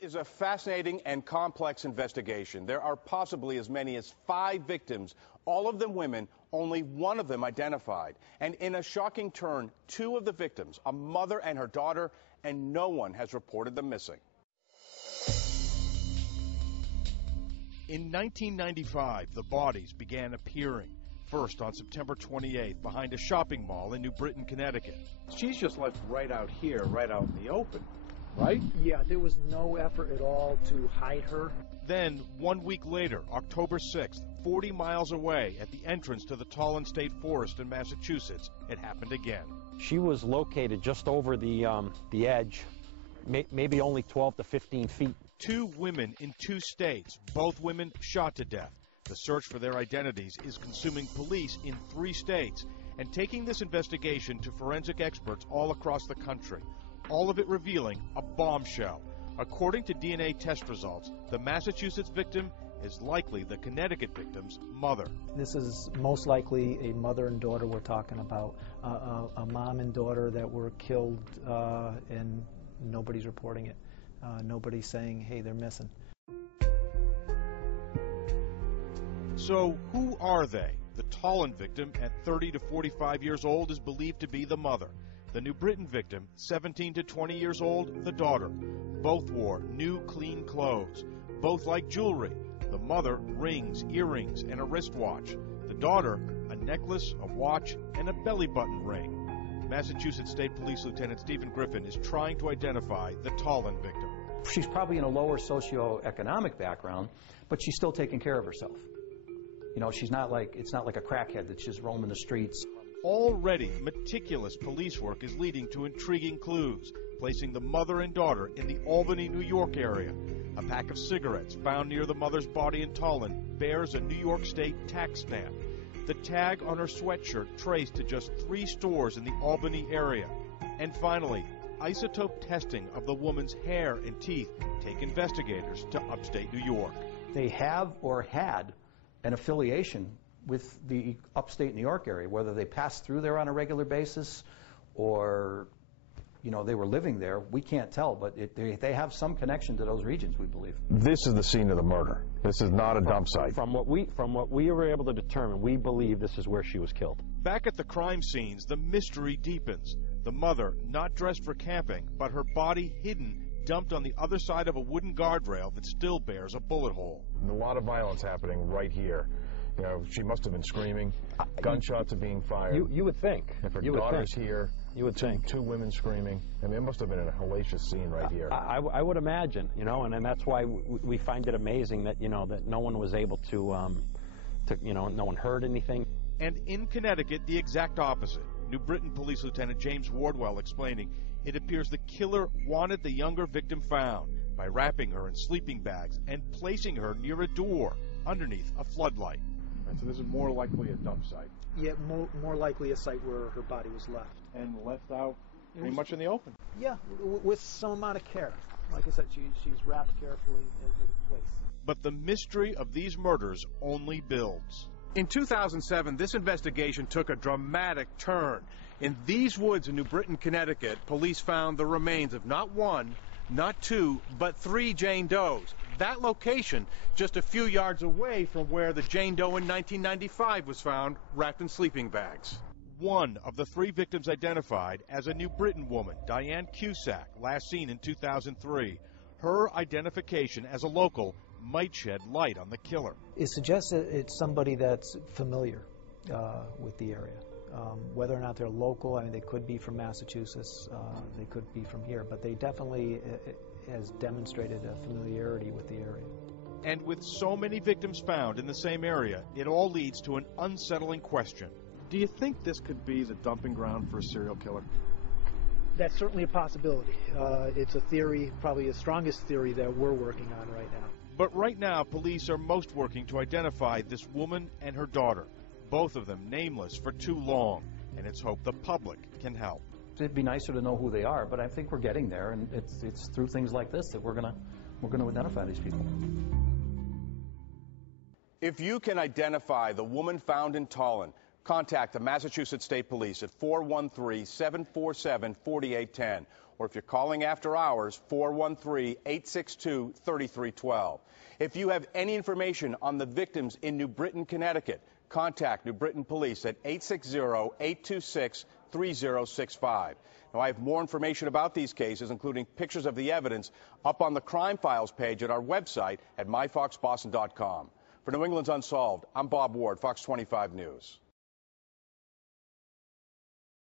Is a fascinating and complex investigation. There are possibly as many as 5 victims, all of them women, only one of them identified. And in a shocking turn, 2 of the victims, a mother and her daughter, and no one has reported them missing. In 1995, the bodies began appearing. First on September 28th behind a shopping mall in New Britain, Connecticut. She's just left right out here, right out in the open. Right? Yeah, there was no effort at all to hide her. Then, 1 week later, October 6th, 40 miles away at the entrance to the Tolland State Forest in Massachusetts, it happened again. She was located just over the edge, maybe only 12 to 15 feet. 2 women in 2 states, both women shot to death. The search for their identities is consuming police in 3 states and taking this investigation to forensic experts all across the country. All of it revealing a bombshell. According to DNA test results, the Massachusetts victim is likely the Connecticut victim's mother. This is most likely a mother and daughter we're talking about, a mom and daughter that were killed and nobody's reporting it. Nobody's saying, hey, they're missing. So who are they? The Tolland victim at 30 to 45 years old is believed to be the mother. The New Britain victim, 17 to 20 years old, the daughter. Both wore new, clean clothes. Both like jewelry. The mother, rings, earrings, and a wristwatch. The daughter, a necklace, a watch, and a belly button ring. Massachusetts State Police Lieutenant Stephen Griffin is trying to identify the Tolland victim. She's probably in a lower socioeconomic background, but she's still taking care of herself. You know, it's not like a crackhead that's just roaming the streets. Already, meticulous police work is leading to intriguing clues, placing the mother and daughter in the Albany, New York area. A pack of cigarettes found near the mother's body in Tolland bears a New York State tax stamp. The tag on her sweatshirt traced to just 3 stores in the Albany area. And finally, isotope testing of the woman's hair and teeth take investigators to upstate New York. They have or had an affiliation with the upstate New York area, whether they passed through there on a regular basis or, you know, they were living there. We can't tell, but they have some connection to those regions, we believe. This is the scene of the murder. This is not a dump site. From what we were able to determine, we believe this is where she was killed. Back at the crime scenes, the mystery deepens. The mother, not dressed for camping, but her body hidden, dumped on the other side of a wooden guardrail that still bears a bullet hole. A lot of violence happening right here. You know, she must have been screaming. Gunshots are being fired. You would think. If her daughter's here, you would think. 2 women screaming. I mean, it must have been a hellacious scene right here. I would imagine, you know, and that's why we find it amazing that, you know, that no one was able to you know, no one heard anything. And in Connecticut, the exact opposite. New Britain Police Lieutenant James Wardwell explaining, it appears the killer wanted the younger victim found by wrapping her in sleeping bags and placing her near a door underneath a floodlight. So this is more likely a dump site. Yeah, more likely a site where her body was left. And left out pretty much in the open. Yeah, with some amount of care. Like I said, she's wrapped carefully in place. But the mystery of these murders only builds. In 2007, this investigation took a dramatic turn. In these woods in New Britain, Connecticut, police found the remains of not 1, not 2, but 3 Jane Does. That location just a few yards away from where the Jane Doe in 1995 was found, wrapped in sleeping bags. One of the 3 victims identified as a New Britain woman, Diane Cusack, last seen in 2003. Her identification as a local might shed light on the killer. It suggests that it's somebody that's familiar with the area. Whether or not they're local, I mean, they could be from Massachusetts, they could be from here, but they definitely has demonstrated a familiarity with the area. And with so many victims found in the same area, it all leads to an unsettling question. Do you think this could be the dumping ground for a serial killer? That's certainly a possibility. It's a theory, probably the strongest theory that we're working on right now. But right now, police are most working to identify this woman and her daughter, both of them nameless for too long, and it's hoped the public can help. It'd be nicer to know who they are, but I think we're getting there, and it's through things like this that we're gonna identify these people. If you can identify the woman found in Tolland, contact the Massachusetts State Police at 413-747-4810 or if you're calling after hours, 413-862-3312. If you have any information on the victims in New Britain, Connecticut, contact New Britain Police at 860-826-3065. Now, I have more information about these cases, including pictures of the evidence, up on the Crime Files page at our website at myfoxboston.com. For New England's Unsolved, I'm Bob Ward, Fox 25 News.